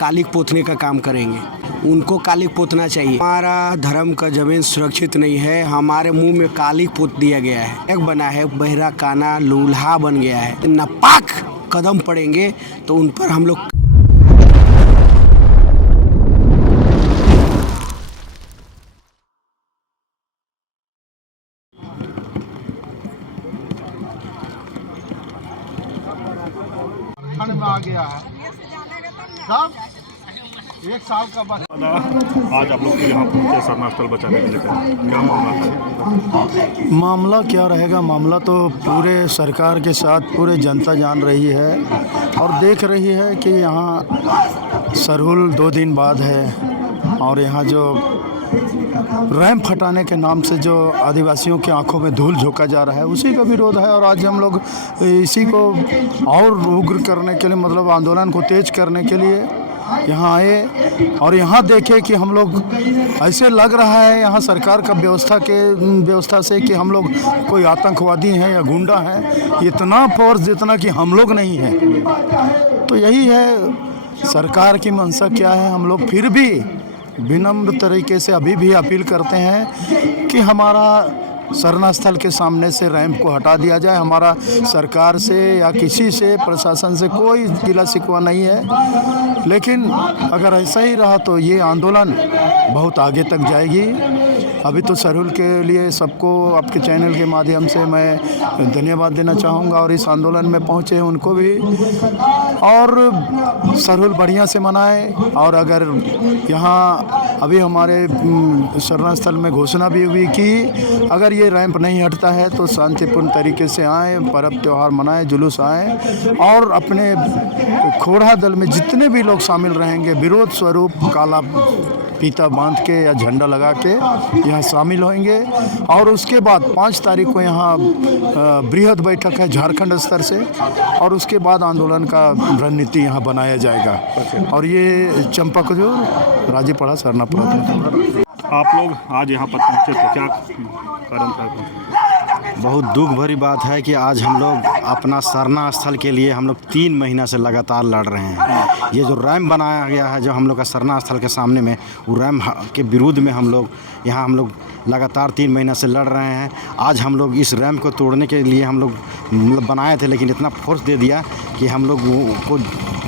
कालिक पोतने का काम करेंगे। उनको कालिक पोतना चाहिए। हमारा धर्म का जमीन सुरक्षित नहीं है, हमारे मुंह में कालिक पोत दिया गया है, एक बना है, बहरा काना लूल्हा बन गया है। नापाक कदम पड़ेंगे तो उन पर हम लोग ठंड में आ गया है सब 1 साल का बस। आज आप लोग यहाँ पहुँचे सरना स्थल बचाने के लिए, क्या मामला था? मामला क्या रहेगा? मामला तो पूरे सरकार के साथ पूरे जनता जान रही है और देख रही है कि यहाँ सरहुल 2 दिन बाद है और यहाँ जो रैंप हटाने के नाम से जो आदिवासियों की आंखों में धूल झोंका जा रहा है उसी का विरोध है। और आज हम लोग इसी को और उग्र करने के लिए, मतलब आंदोलन को तेज करने के लिए यहाँ आए और यहाँ देखे कि हम लोग, ऐसे लग रहा है यहाँ सरकार का व्यवस्था से कि हम लोग कोई आतंकवादी हैं या गुंडा हैं। इतना फोर्स जितना कि हम लोग नहीं है। तो यही है सरकार की मंशा क्या है। हम लोग फिर भी विनम्र तरीके से अभी भी अपील करते हैं कि हमारा सरना स्थल के सामने से रैंप को हटा दिया जाए। हमारा सरकार से या किसी से, प्रशासन से कोई गिला शिकवा नहीं है, लेकिन अगर ऐसा ही रहा तो ये आंदोलन बहुत आगे तक जाएगी। अभी तो सरहुल के लिए सबको आपके चैनल के माध्यम से मैं धन्यवाद देना चाहूँगा और इस आंदोलन में पहुँचे उनको भी, और सरहुल बढ़िया से मनाए। और अगर यहाँ अभी हमारे सरना स्थल में घोषणा भी हुई कि अगर ये रैंप नहीं हटता है तो शांतिपूर्ण तरीके से आएँ, पर्व त्यौहार मनाएं, जुलूस आएँ और अपने खोड़ा दल में जितने भी लोग शामिल रहेंगे विरोध स्वरूप काला फीता बांध के या झंडा लगा के यहाँ शामिल होंगे। और उसके बाद 5 तारीख को यहाँ बृहद बैठक है झारखंड स्तर से, और उसके बाद आंदोलन का रणनीति यहाँ बनाया जाएगा। और ये चंपाकजूर राजीपाड़ा सरनापुरा था। आप लोग आज यहाँ पर पहुँचे तो क्या कारण था? बहुत दुख भरी बात है कि आज हम लोग अपना सरना स्थल के लिए हम लोग 3 महीना से लगातार लड़ रहे हैं। ये जो रैंप बनाया गया है जो हम लोग का सरना स्थल के सामने में, वो रैंप के विरोध में हम लोग लगातार 3 महीना से लड़ रहे हैं। आज हम लोग इस रैंप को तोड़ने के लिए हम लोग मतलब बनाए थे, लेकिन इतना फोर्स दे दिया कि हम लोग को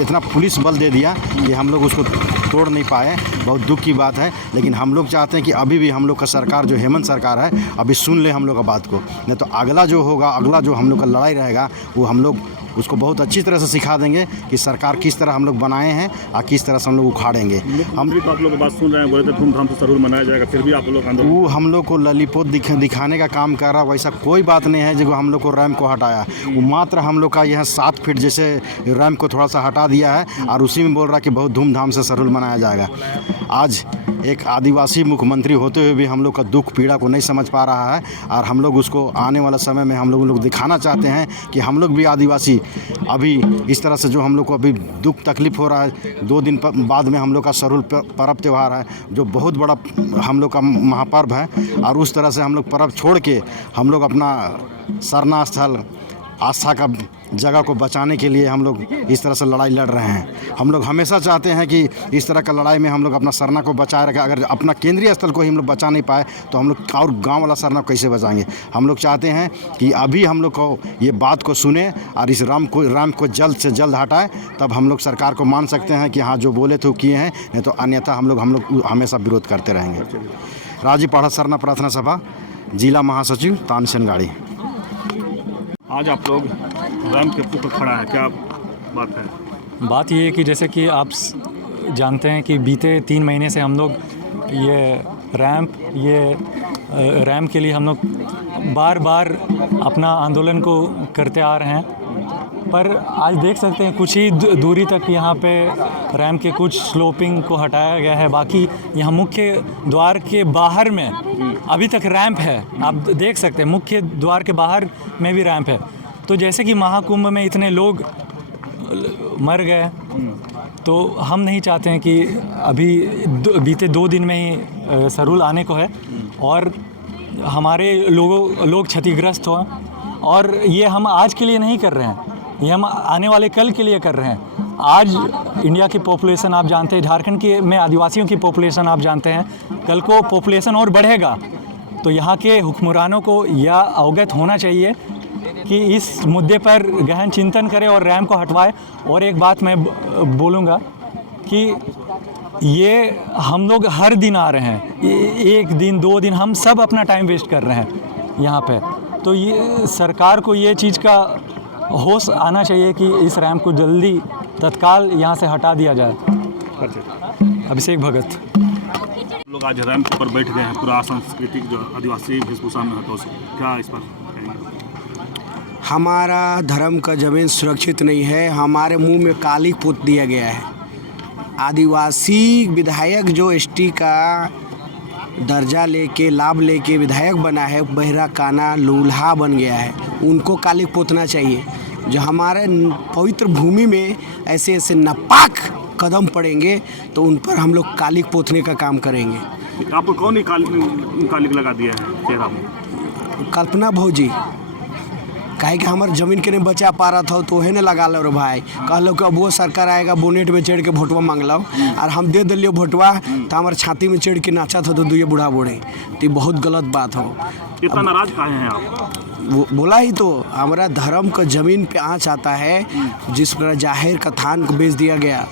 इतना पुलिस बल दे दिया कि हम लोग उसको तोड़ नहीं पाए। बहुत दुख की बात है, लेकिन हम लोग चाहते हैं कि अभी भी हम लोग का सरकार जो हेमंत सरकार है अभी सुन ले हम लोग का बात को, नहीं तो अगला जो होगा, अगला जो हम लोग का लड़ाई रहेगा वो हम लोग उसको बहुत अच्छी तरह से सिखा देंगे कि सरकार किस तरह हम लोग बनाए हैं और किस तरह से हम लोग उखाड़ेंगे। हम भी तो आप लोग की बात सुन रहे हैं, बोले थे धूमधाम से सरहुल मनाया जाएगा, फिर भी आप लोग आंदोलन, वो हम लोग को ललीपोत दिखाने का काम कर रहा। वैसा कोई बात नहीं है जो हम लोग को रैंप को हटाया। वो मात्र हम लोग का यह 7 फीट जैसे रैंप को थोड़ा सा हटा दिया है और उसी में बोल रहा कि बहुत धूमधाम से सरहुल मनाया जाएगा। आज एक आदिवासी मुख्यमंत्री होते हुए भी हम लोग का दुख पीड़ा को नहीं समझ पा रहा है, और हम लोग उसको आने वाला समय में हम लोग दिखाना चाहते हैं कि हम लोग भी आदिवासी अभी इस तरह से जो हम लोग को अभी दुख तकलीफ़ हो रहा है। 2 दिन बाद में हम लोग का सरहुल पर्व त्यौहार है जो बहुत बड़ा हम लोग का महापर्व है, और उस तरह से हम लोग पर्व छोड़ के हम लोग अपना सरना स्थल आस्था का जगह को बचाने के लिए हम लोग इस तरह से लड़ाई लड़ रहे हैं। हम लोग हमेशा चाहते हैं कि इस तरह का लड़ाई में हम लोग अपना सरना को बचाए रखें। अगर अपना केंद्रीय स्थल को ही हम लोग बचा नहीं पाए तो हम लोग और गांव वाला सरना को कैसे बचाएंगे। हम लोग चाहते हैं कि अभी हम लोग को ये बात को सुने और इस रैंप को जल्द से जल्द हटाए, तब हम लोग सरकार को मान सकते हैं कि हाँ जो बोले थे वो किए हैं, नहीं तो अन्यथा हम लोग हमेशा विरोध करते रहेंगे। राजीपाड़ा सरना प्रार्थना सभा, जिला महासचिव तानसेन गाड़ी। आज आप लोग रैंप के ऊपर खड़ा है, क्या बात है? बात ये है कि जैसे कि आप जानते हैं कि बीते 3 महीने से हम लोग ये रैंप के लिए हम लोग बार बार अपना आंदोलन को करते आ रहे हैं। पर आज देख सकते हैं कुछ ही दूरी तक यहाँ पे रैंप के कुछ स्लोपिंग को हटाया गया है। बाकी यहाँ मुख्य द्वार के बाहर में अभी तक रैंप है, आप देख सकते हैं मुख्य द्वार के बाहर में भी रैंप है। तो जैसे कि महाकुंभ में इतने लोग मर गए, तो हम नहीं चाहते हैं कि अभी बीते 2 दिन में ही सरहुल आने को है और हमारे लोग क्षतिग्रस्त हों। और ये हम आज के लिए नहीं कर रहे हैं, ये हम आने वाले कल के लिए कर रहे हैं। आज इंडिया की पॉपुलेशन आप जानते हैं, झारखंड के में आदिवासियों की पॉपुलेशन आप जानते हैं, कल को पॉपुलेशन और बढ़ेगा। तो यहाँ के हुक्मरानों को यह अवगत होना चाहिए कि इस मुद्दे पर गहन चिंतन करें और रैम को हटवाए। और एक बात मैं बोलूँगा कि ये हम लोग हर दिन आ रहे हैं, एक दिन 2 दिन हम सब अपना टाइम वेस्ट कर रहे हैं यहाँ पे। तो ये सरकार को ये चीज़ का होश आना चाहिए कि इस रैम को जल्दी तत्काल यहाँ से हटा दिया जाए। अच्छा, अभिषेक भगत। लोग आज रैम पर बैठ गए हैं, पूरा सांस्कृतिक जो आदिवासी वेशभूषा में है, तो क्या इस पर कहेंगे? हमारा धर्म का जमीन सुरक्षित नहीं है, हमारे मुंह में काली पोत दिया गया है। आदिवासी विधायक जो एसटी का दर्जा लेके लाभ लेके विधायक बना है, बहरा काना लूल्हा बन गया है, उनको काली पोतना चाहिए। जो हमारे पवित्र भूमि में ऐसे ऐसे नापाक कदम पड़ेंगे तो उन पर हम लोग कालिक पोतने का काम करेंगे। आपको कौन ही कालिक लगा दिया है चेहरा में? कल्पना भौजी काहे कि हमारे जमीन के नहीं बचा पा रहा था तो वही ने लगा लो रे भाई। कहलो कि अब वो सरकार आएगा बोनेट में चढ़ के भोटवा मांग लो, और हम दे दिलियो भोटवा तो हमारे छाती में चढ़ के नाचा था तो दुए बूढ़ा बूढ़े। तो बहुत गलत बात हो। इतना नाराज काहे हैं आप? वो बोला ही तो, हमारा धर्म का जमीन पे आँच आता है, जिस पर जाहिर का थान को बेच दिया गया।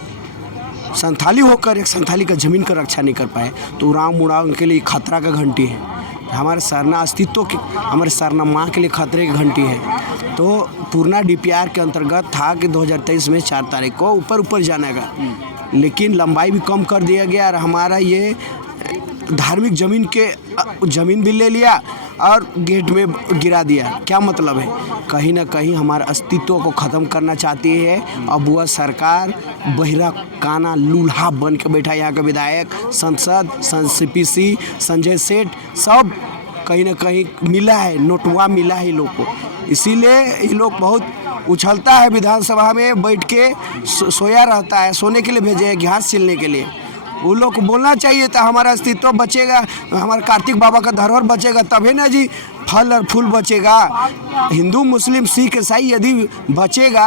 संथाली होकर एक संथाली का ज़मीन का रक्षा नहीं कर पाए तो राम मुड़ाव उनके लिए खतरा का घंटी है। हमारे सरना अस्तित्व के, हमारे सरना माँ के लिए खतरे की घंटी है। तो पूर्णा डीपीआर के अंतर्गत था कि 2023 में 4 तारीख को ऊपर जाने का, लेकिन लंबाई भी कम कर दिया गया और हमारा ये धार्मिक ज़मीन भी ले लिया और गेट में गिरा दिया। क्या मतलब है? कहीं ना कहीं हमारे अस्तित्व को ख़त्म करना चाहती है। अब वह सरकार बहिरा काना लूल्हा बन के बैठा। यहाँ का विधायक, सांसद, CPC संजय सेठ सब कहीं ना कहीं मिला है, नोटवा मिला है लोग को। इसीलिए ये लोग बहुत उछलता है, विधानसभा में बैठ के सोया रहता है, सोने के लिए भेजे हैं, घास छिलने के लिए। वो लोग को बोलना चाहिए तो हमारा अस्तित्व बचेगा, हमारे कार्तिक बाबा का धरोहर बचेगा, तभी ना जी फल और फूल बचेगा। हिंदू मुस्लिम सिख ईसाई यदि बचेगा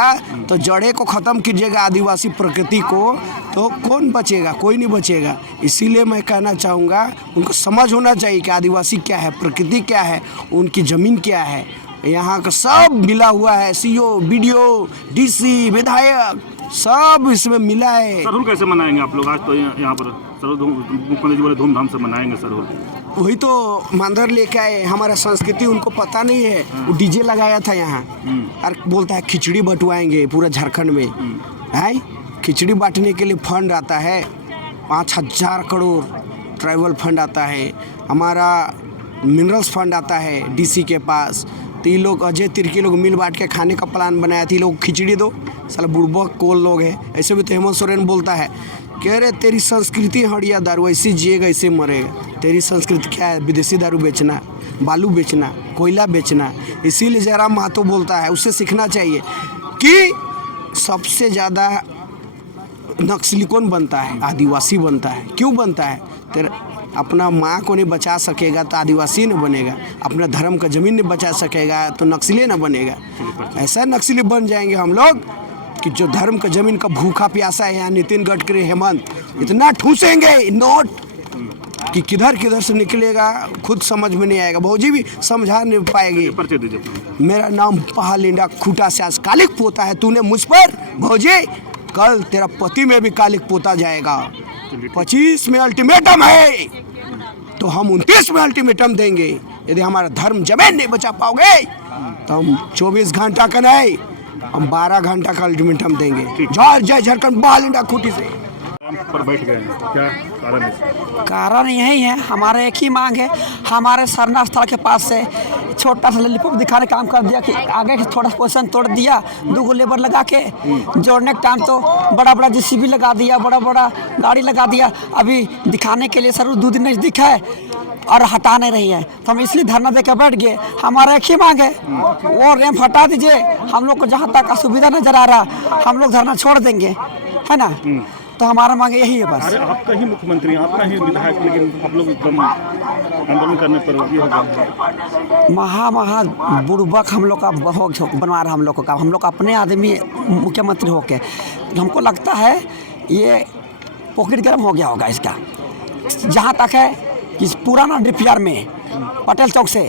तो जड़े को ख़त्म कीजिएगा, आदिवासी प्रकृति को, तो कौन बचेगा? कोई नहीं बचेगा। इसीलिए मैं कहना चाहूँगा उनको समझ होना चाहिए कि आदिवासी क्या है, प्रकृति क्या है, उनकी ज़मीन क्या है। यहाँ का सब मिला हुआ है, CO, BDO, DC, विधायक सब इसमें मिला है। सरहुल कैसे मनाएंगे आप लोग? आज तो यहाँ पर सरहुल मुख्यमंत्री जी बोले धूमधाम से मनाएंगे सरहुल। वही तो मांदर लेके आए, हमारा संस्कृति उनको पता नहीं है। वो डीजे लगाया था यहाँ और बोलता है खिचड़ी बंटवाएंगे पूरा झारखंड में। है खिचड़ी बांटने के लिए फंड आता है 5,000 करोड़ ट्राइबल फंड आता है, हमारा मिनरल्स फंड आता है DC के पास। तो ये लोग अजय तिर्की लोग मिल बांट के खाने का प्लान बनाया था। लोग खिचड़ी दो, साला बुड़बक कोल लोग है। ऐसे भी तो हेमंत सोरेन बोलता है कि अरे तेरी संस्कृति हड़िया दारू, ऐसे जिएगा ऐसे मरेगा। तेरी संस्कृति क्या है? विदेशी दारू बेचना, बालू बेचना, कोयला बेचना। इसीलिए जयराम महतो बोलता है, उससे सीखना चाहिए कि सबसे ज़्यादा नक्सली कौन बनता है? आदिवासी बनता है। क्यों बनता है? तेरा अपना माँ को नहीं बचा सकेगा तो आदिवासी न बनेगा, अपना धर्म का ज़मीन नहीं बचा सकेगा तो नक्सली न बनेगा। ऐसा नक्सली बन जाएंगे हम लोग कि जो धर्म का ज़मीन का भूखा प्यासा है। यहाँ नितिन गडकरी, हेमंत इतना ठूसेंगे नोट कि किधर किधर से निकलेगा खुद समझ में नहीं आएगा। भौजी भी समझा नहीं पाएगी। मेरा नाम पहालिंडा खूटा से आज कालिक पोता है तूने मुझ पर। भौजी कल तेरा पति में भी कालिक पोता जाएगा। 25 में अल्टीमेटम है तो हम 29 में अल्टीमेटम देंगे। यदि हमारा धर्म जमीन नहीं बचा पाओगे तो हम 24 घंटा का नहीं, हम 12 घंटा का अल्टीमेटम देंगे। जय झारखंड पहालिंडा खूटी से पर बैठ गए हैं, क्या कारण है? कारण यही है, हमारा एक ही मांग है। हमारे सरना स्थल के पास से छोटा सा ललीपॉप दिखाने काम कर दिया कि आगे थोड़ा पोजीशन तोड़ दिया, 2 लेबर लगा के जोड़ने का काम तो बड़ा JCB लगा दिया, बड़ा गाड़ी लगा दिया। अभी दिखाने के लिए सर 2 दिन नज़दीक है और हटा नहीं रही है, तो हम इसलिए धरना दे के बैठ गए। हमारा एक ही मांग है, वो रैंप हटा दीजिए। हम लोग को जहाँ तक असुविधा नजर आ रहा हम लोग धरना छोड़ देंगे, है ना। तो हमारा मांग यही है बस। अरे आपका ही मुख्यमंत्री, आपका ही विधायक, लेकिन आप लोग एकदम आंदोलन करने पर ये हो गया। महा बुड़बक हम लोग का बनवा रहा हम लोग का। हम लोग अपने आदमी मुख्यमंत्री होके हमको लगता है ये पॉकेट गर्म हो गया होगा इसका। जहाँ तक है कि पुराना डीपीआर में पटेल चौक से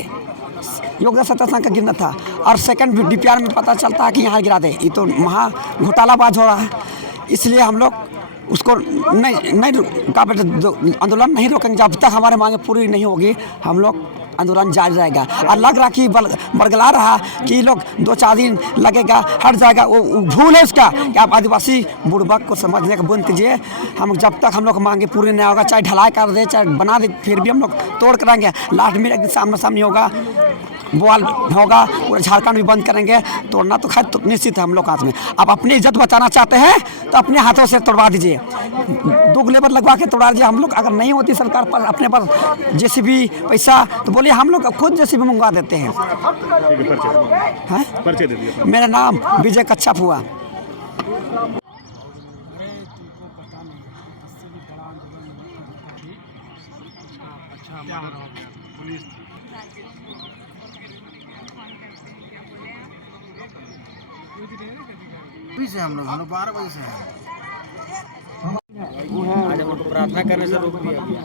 योगदान सत्यासन का गिरना था और सेकंड डीपीआर में पता चलता है कि यहाँ गिरा दे, ये तो महा घोटालाबाज हो रहा है। इसलिए हम लोग उसको नहीं आंदोलन नहीं रोकेंगे जब तक हमारे मांगे पूरी नहीं होगी। हम लोग आंदोलन जारी रहेगा और लग रहा कि बरगला रहा कि लोग 2-4 दिन लगेगा हट जाएगा, वो भूल है उसका कि आप आदिवासी बुड़बक को समझने का बंद कीजिए। हम जब तक हम लोग मांगे पूरी नहीं होगा, चाहे ढलाई कर दे चाहे बना दे, फिर भी हम लोग तोड़ करेंगे। लास्ट में एक दिन सामना सामनी होगा, बवाल होगा, पूरा झारखंड भी बंद करेंगे। तोड़ना तो खैर तो निश्चित है हम लोग हाथ में। आप अपनी इज्जत बचाना चाहते हैं तो अपने हाथों से तोड़वा दीजिए, 2 लेबर लगवा के तोड़ा दीजिए। हम लोग अगर नहीं होती सरकार पर अपने पास जेसीबी पैसा तो बोलिए हम लोग खुद जेसीबी मंगवा देते हैं। परिचय दे दिए। मेरा नाम विजय कच्छप हुआ। अभी से हम लोग 12 बजे से हैं। आज हम लोग को प्रार्थना करने से रोक दिया गया।